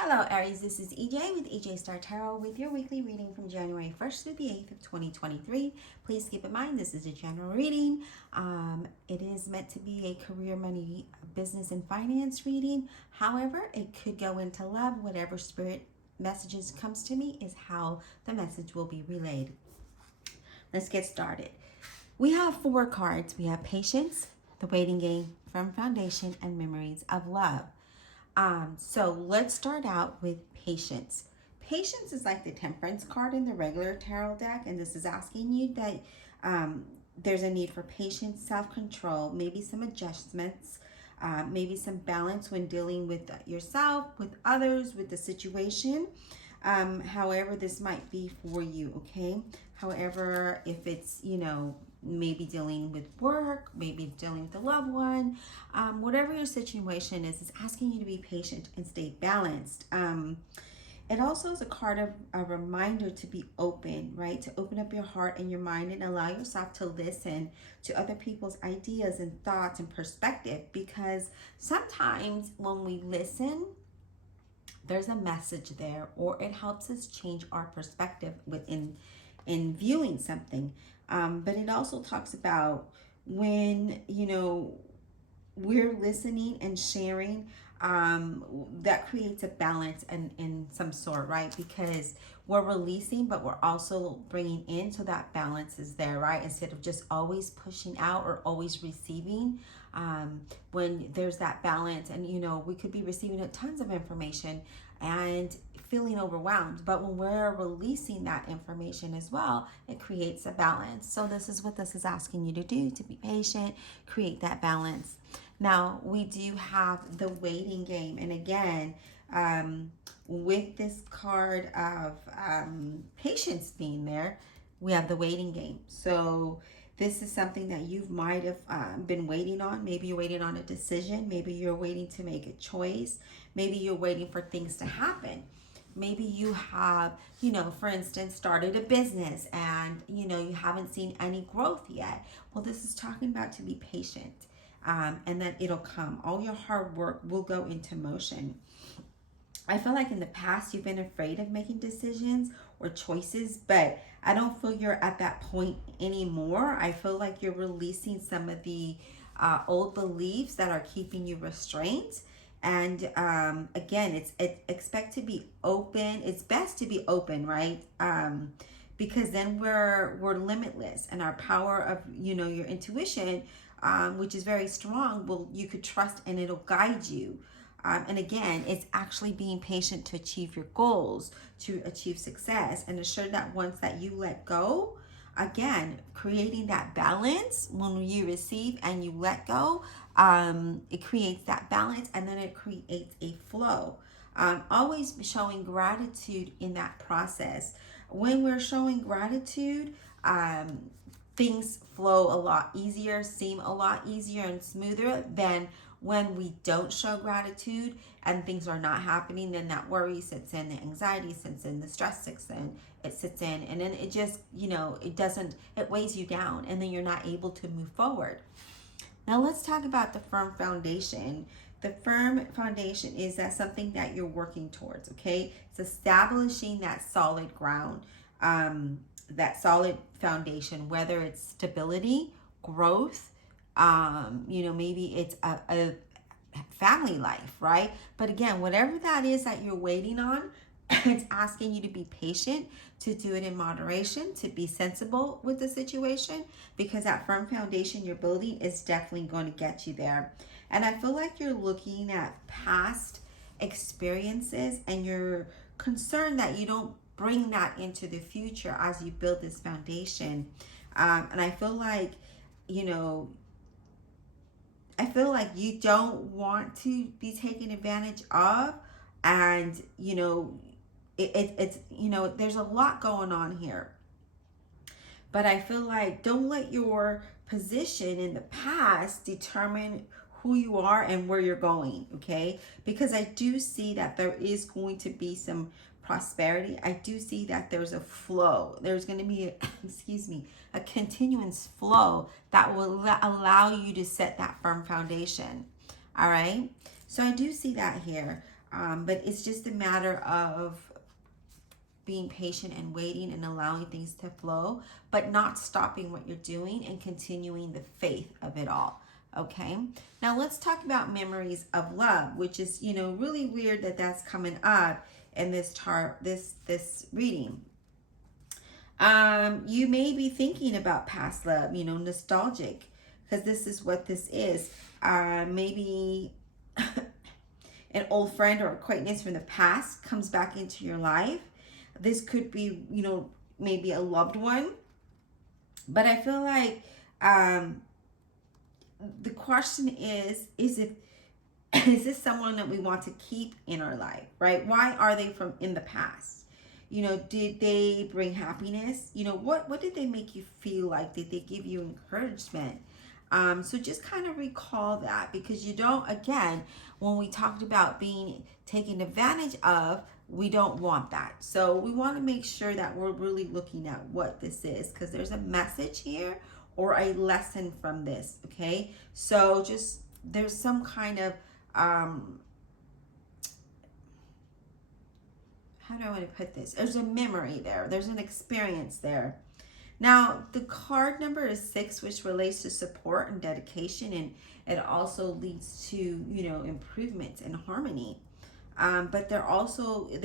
Hello, Aries. This is EJ with EJ Star Tarot with your weekly reading from January 1st through the 8th of 2023. Please keep in mind this is a general reading. It is meant to be a career, money, business, and finance reading. However, it could go into love. Whatever spirit messages comes to me is how the message will be relayed. Let's get started. We have 4 cards. We have Patience, the Waiting Game, Firm Foundation, and Memories of Love. So let's start out with patience. Patience is like the temperance card in the regular tarot deck, and this is asking you that there's a need for patience, self-control, maybe some adjustments, maybe some balance when dealing with yourself, with others, with the situation. However, this might be for you, okay? However, if it's, maybe dealing with work, maybe dealing with a loved one, whatever your situation is, it's asking you to be patient and stay balanced. It also is a card of a reminder to be open, right? To open up your heart and your mind and allow yourself to listen to other people's ideas and thoughts and perspective, because sometimes when we listen, there's a message there, or it helps us change our perspective within in viewing something. But it also talks about when we're listening and sharing, that creates a balance in some sort, right? Because we're releasing, but we're also bringing in, so that balance is there, right? Instead of just always pushing out or always receiving, when there's that balance, and we could be receiving tons of information and feeling overwhelmed, but when we're releasing that information as well, it creates a balance. So this is what this is asking you to do, to be patient, create that balance. Now we do have the waiting game, and again, with this card of patience being there, we have the waiting game. So this is something that you might have been waiting on. Maybe you're waiting on a decision. Maybe you're waiting to make a choice. Maybe you're waiting for things to happen. Maybe you have, for instance, started a business and, you haven't seen any growth yet. Well, this is talking about to be patient, and that it'll come. All your hard work will go into motion. I feel like in the past you've been afraid of making decisions or choices, but I don't feel you're at that point anymore. I feel like you're releasing some of the old beliefs that are keeping you restrained. And again, expect to be open. It's best to be open, right? Because then we're limitless, and our power of your intuition, which is very strong, you could trust, and it'll guide you. And again, it's actually being patient to achieve your goals, to achieve success, and assure that once that you let go, again, creating that balance when you receive and you let go, it creates that balance, and then it creates a flow. Always showing gratitude in that process. When we're showing gratitude, things flow a lot easier, seem a lot easier and smoother than when we don't show gratitude and things are not happening. Then that worry sits in, the anxiety sits in, the stress sits in, and then it just, it weighs you down, and then you're not able to move forward. Now let's talk about the firm foundation. The firm foundation is that something that you're working towards, okay? It's establishing that solid ground, that solid foundation, whether it's stability, growth, maybe it's a family life, right? But again, whatever that is that you're waiting on, it's asking you to be patient, to do it in moderation, to be sensible with the situation, because that firm foundation you're building is definitely going to get you there. And I feel like you're looking at past experiences, and you're concerned that you don't bring that into the future as you build this foundation. And I feel like, you don't want to be taken advantage of, and it's there's a lot going on here. But I feel like don't let your position in the past determine who you are and where you're going, okay? Because I do see that there is going to be some prosperity. I do see that there's a flow. There's going to be, a continuous flow that will allow you to set that firm foundation. All right? So I do see that here. But it's just a matter of being patient and waiting and allowing things to flow, but not stopping what you're doing and continuing the faith of it all. Okay, now let's talk about memories of love, which is, you know, really weird that that's coming up in this chart, this reading. You may be thinking about past love, you know, nostalgic, because this is what this is. Maybe an old friend or acquaintance from the past comes back into your life. This could be, you know, maybe a loved one. But I feel like the question is it is this someone that we want to keep in our life, right? Why are they from in the past? You know, did they bring happiness? You know, what did they make you feel like? Did they give you encouragement? So just kind of recall that, because you don't, again, when we talked about being taken advantage of, we don't want that. So we want to make sure that we're really looking at what this is, because there's a message here or a lesson from this, okay? So just, there's some kind of, how do I want to put this? There's a memory there. There's an experience there. Now, the card number is 6, which relates to support and dedication, and it also leads to, you know, improvements and harmony. But there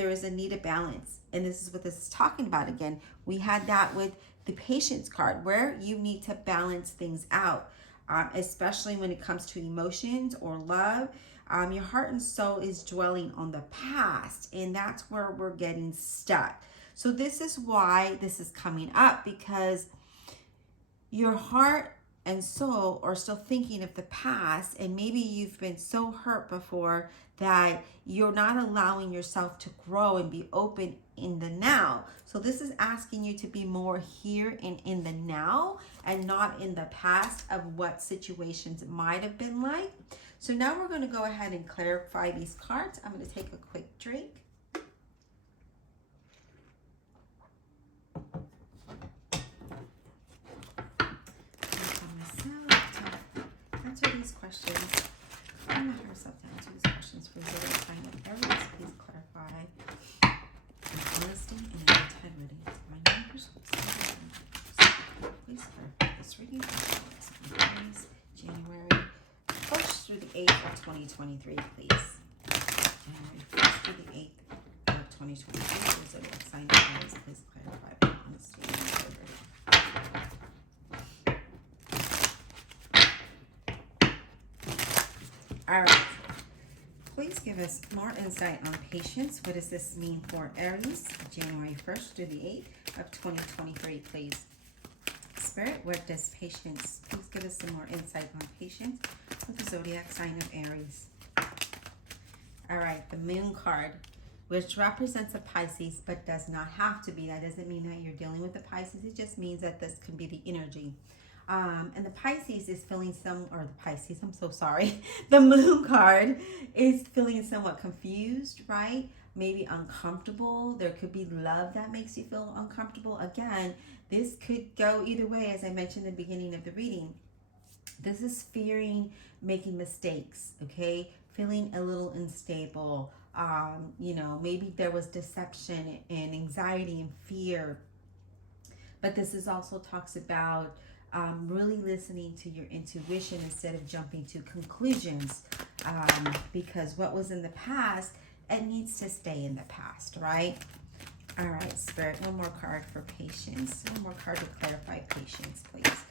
is a need of balance, and this is what this is talking about. Again, we had that with the patience card, where you need to balance things out, especially when it comes to emotions or love. Your heart and soul is dwelling on the past, and that's where we're getting stuck. So this is why this is coming up, because your heart and soul are still thinking of the past, and maybe you've been so hurt before that you're not allowing yourself to grow and be open in the now. So this is asking you to be more here and in the now, and not in the past of what situations might have been like. So now we're going to go ahead and clarify these cards. I'm going to take a quick drink. Answer these questions. I'm not herself to answer these questions for zodiac sign of Aries. Please clarify with honesty and integrity. My numbers. Please clarify this reading for Aries, January 1st through the 8th of 2023, please. January 1st through the 8th of 2023 for zodiac sign of Aries. Please clarify with honesty and integrity. All right, please give us more insight on patience. What does this mean for Aries, January 1st through the 8th of 2023, please? Spirit, what does patience, please give us some more insight on patience with the zodiac sign of Aries. All right, the moon card, which represents a Pisces, but does not have to be. That doesn't mean that you're dealing with the Pisces. It just means that this can be the energy. And the Pisces is feeling the moon card is feeling somewhat confused, right? Maybe uncomfortable. There could be love that makes you feel uncomfortable. Again, this could go either way, as I mentioned in the beginning of the reading. This is fearing making mistakes, okay? Feeling a little unstable. You know, maybe there was deception and anxiety and fear. But this is also talks about really listening to your intuition instead of jumping to conclusions, because what was in the past, it needs to stay in the past, right? All right, Spirit, one more card for patience. One more card to clarify patience, please.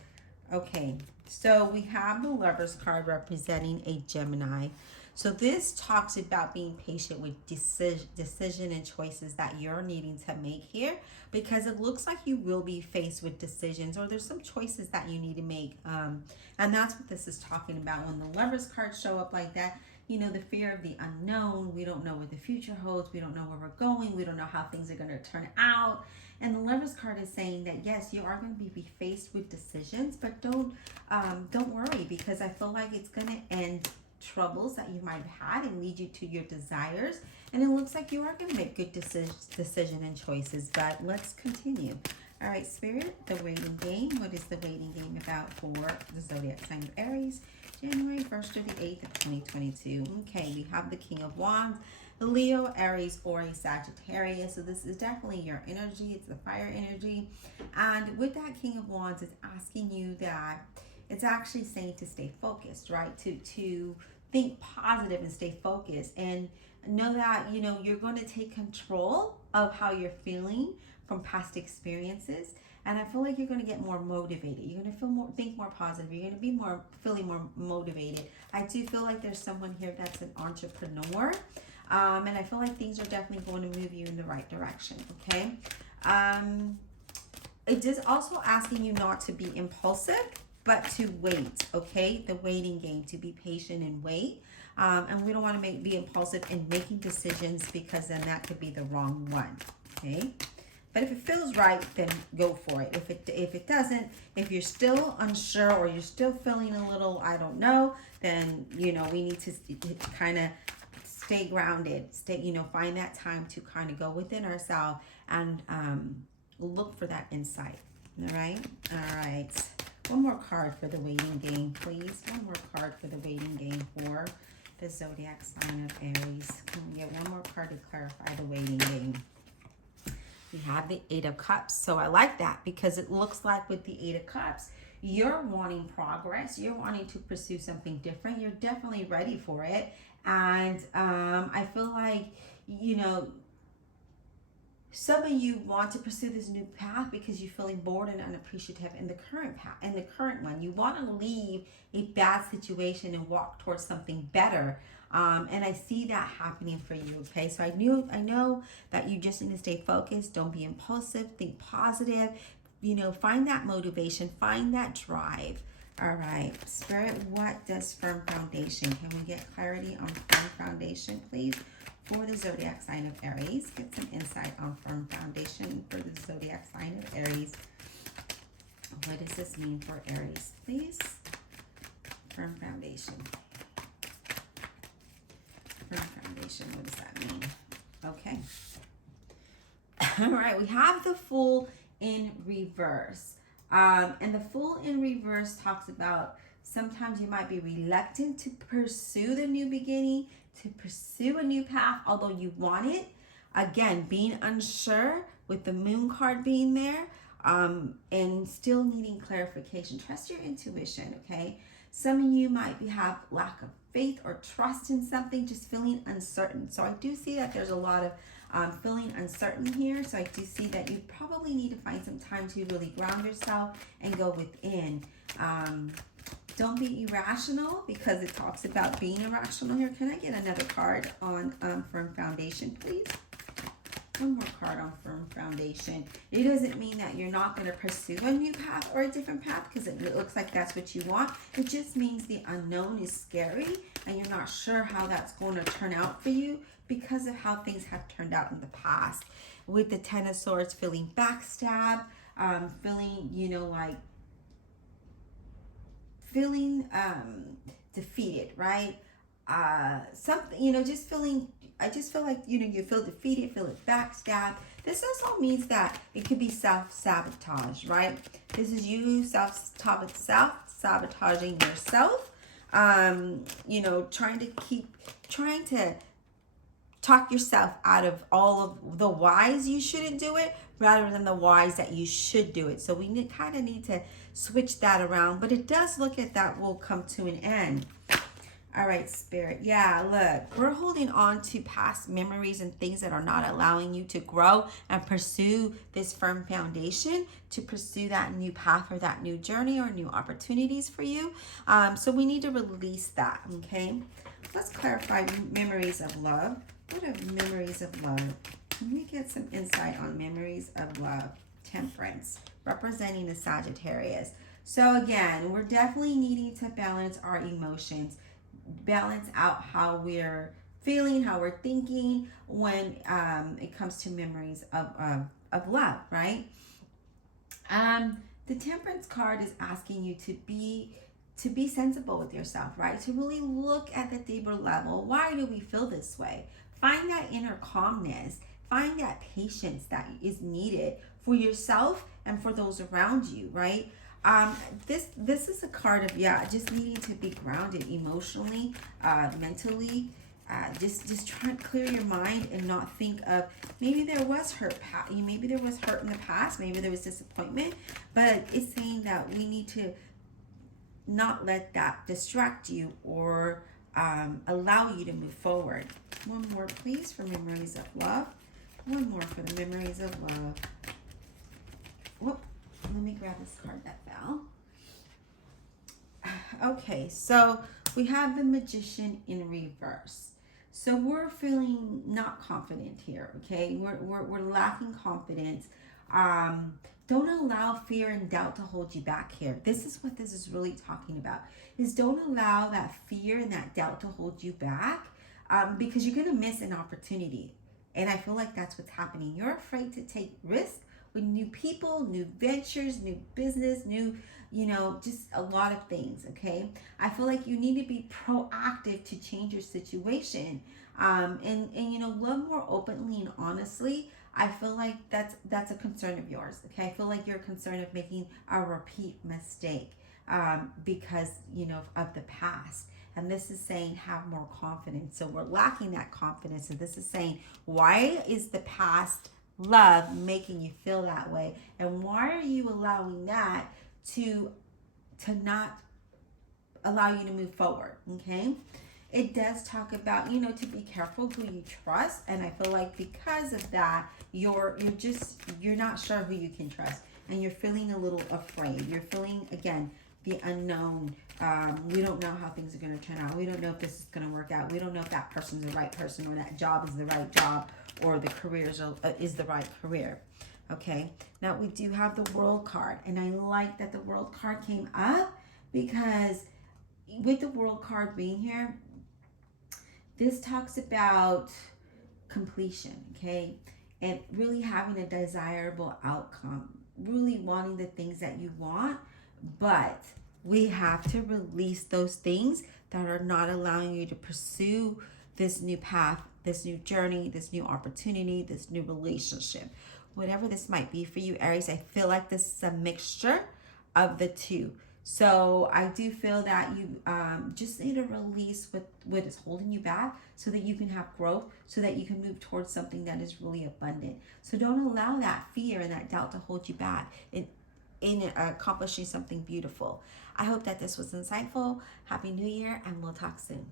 Okay, so we have the Lovers card representing a Gemini. So this talks about being patient with decision and choices that you're needing to make here, because it looks like you will be faced with decisions, or there's some choices that you need to make. And that's what this is talking about. When the Lovers cards show up like that, you know, the fear of the unknown. We don't know what the future holds. We don't know where we're going. We don't know how things are going to turn out. And the Lovers card is saying that, yes, you are going to be faced with decisions, but don't worry, because I feel like it's going to end troubles that you might have had and lead you to your desires. And it looks like you are going to make good decision and choices, but let's continue. All right, Spirit, the waiting game. What is the waiting game about for the zodiac sign of Aries, January 1st to the 8th of 2022? Okay, we have the King of Wands. Leo, Aries, or a Sagittarius. So this is definitely your energy. It's the fire energy. And with that King of Wands, it's asking you that, it's actually saying to stay focused, right? To think positive and stay focused, and know that, you know, you're going to take control of how you're feeling from past experiences. And I feel like you're going to get more motivated. You're going to think more positive. You're going to be feeling more motivated. I do feel like there's someone here that's an entrepreneur. And I feel like things are definitely going to move you in the right direction. Okay. It is also asking you not to be impulsive, but to wait. Okay. The waiting game, to be patient and wait. And we don't want to be impulsive in making decisions, because then that could be the wrong one. Okay. But if it feels right, then go for it. If it doesn't, if you're still unsure, or you're still feeling a little, I don't know, then, you know, we need to kind of stay grounded, find that time to kind of go within ourselves and look for that insight. All right. All right. One more card for the waiting game, please. One more card for the waiting game for the zodiac sign of Aries. Can we get one more card to clarify the waiting game? We have the Eight of Cups. So I like that, because it looks like with the Eight of Cups, you're wanting progress. You're wanting to pursue something different. You're definitely ready for it. And I feel like, you know, some of you want to pursue this new path because you're feeling bored and unappreciative in the current path, in the current one. You want to leave a bad situation and walk towards something better. And I see that happening for you. Okay, so I know that you just need to stay focused. Don't be impulsive. Think positive. You know, find that motivation. Find that drive. All right, Spirit, what does firm foundation? Can we get clarity on firm foundation, please? For the zodiac sign of Aries, get some insight on firm foundation for the zodiac sign of Aries. What does this mean for Aries, please? Firm foundation. Firm foundation, what does that mean? Okay. All right, we have the Fool in reverse. And the Fool in reverse talks about sometimes you might be reluctant to pursue the new beginning, to pursue a new path, although you want it. Again, being unsure with the Moon card being there, and still needing clarification. Trust your intuition, okay? Some of you might have lack of faith or trust in something, just feeling uncertain. So I do see that there's a lot of feeling uncertain here. So I do see that you probably need to find some time to really ground yourself and go within. Don't be irrational, because it talks about being irrational here. Can I get another card on firm foundation, please? One more card on firm foundation. It doesn't mean that you're not going to pursue a new path or a different path, because it looks like that's what you want. It just means the unknown is scary and you're not sure how that's going to turn out for you because of how things have turned out in the past. With the Ten of Swords, feeling backstab, feeling, you know, like feeling defeated, right? Something, you know, just feeling, I just feel like, you know, you feel defeated, feel it backstab. This also means that it could be self-sabotage, right? This is you self-sabotaging yourself. You know, trying to talk yourself out of all of the whys you shouldn't do it, rather than the whys that you should do it. So we kind of need to switch that around, but it does look at that will come to an end. All right, Spirit. Yeah, look, we're holding on to past memories and things that are not allowing you to grow and pursue this firm foundation, to pursue that new path or that new journey or new opportunities for you. So we need to release that, okay? Let's clarify memories of love. What are memories of love? Can we get some insight on memories of love? Temperance, representing the Sagittarius. So again, we're definitely needing to balance our emotions, balance out how we're feeling, how we're thinking when it comes to memories of love, right? The Temperance card is asking you to be sensible with yourself, right? To really look at the deeper level. Why do we feel this way? Find that inner calmness. Find that patience that is needed for yourself and for those around you, right? This is a card of, just needing to be grounded emotionally, mentally, Just try to clear your mind and not think of, maybe there was hurt, maybe there was hurt in the past, maybe there was disappointment, but it's saying that we need to not let that distract you or allow you to move forward. One more, please, for memories of love. One more for the memories of love. Whoop, let me grab this card that fell. Okay, so we have the Magician in reverse. So we're feeling not confident here, okay? We're lacking confidence. Don't allow fear and doubt to hold you back here. This is what this is really talking about, is don't allow that fear and that doubt to hold you back, because you're going to miss an opportunity. And I feel like that's what's happening. You're afraid to take risks with new people, new ventures, new business, new, just a lot of things, okay? I feel like you need to be proactive to change your situation. And love more openly and honestly. I feel like that's a concern of yours, okay? I feel like you're concerned of making a repeat mistake because, of the past. And this is saying have more confidence. So we're lacking that confidence. And this is saying, why is the past love making you feel that way? And why are you allowing that to not allow you to move forward? Okay. It does talk about, to be careful who you trust. And I feel like because of that, you're not sure who you can trust. And you're feeling a little afraid. You're feeling, again, the unknown. We don't know how things are going to turn out. We don't know if this is going to work out. We don't know if that person's the right person, or that job is the right job, or the career is the right career. Okay. Now we do have the World card, and I like that the World card came up, because with the World card being here, this talks about completion, okay? And really having a desirable outcome, really wanting the things that you want, but we have to release those things that are not allowing you to pursue this new path, this new journey, this new opportunity, this new relationship. Whatever this might be for you, Aries, I feel like this is a mixture of the two. So I do feel that you just need to release what is holding you back, so that you can have growth, so that you can move towards something that is really abundant. So don't allow that fear and that doubt to hold you back in accomplishing something beautiful. I hope that this was insightful. Happy New Year, and we'll talk soon.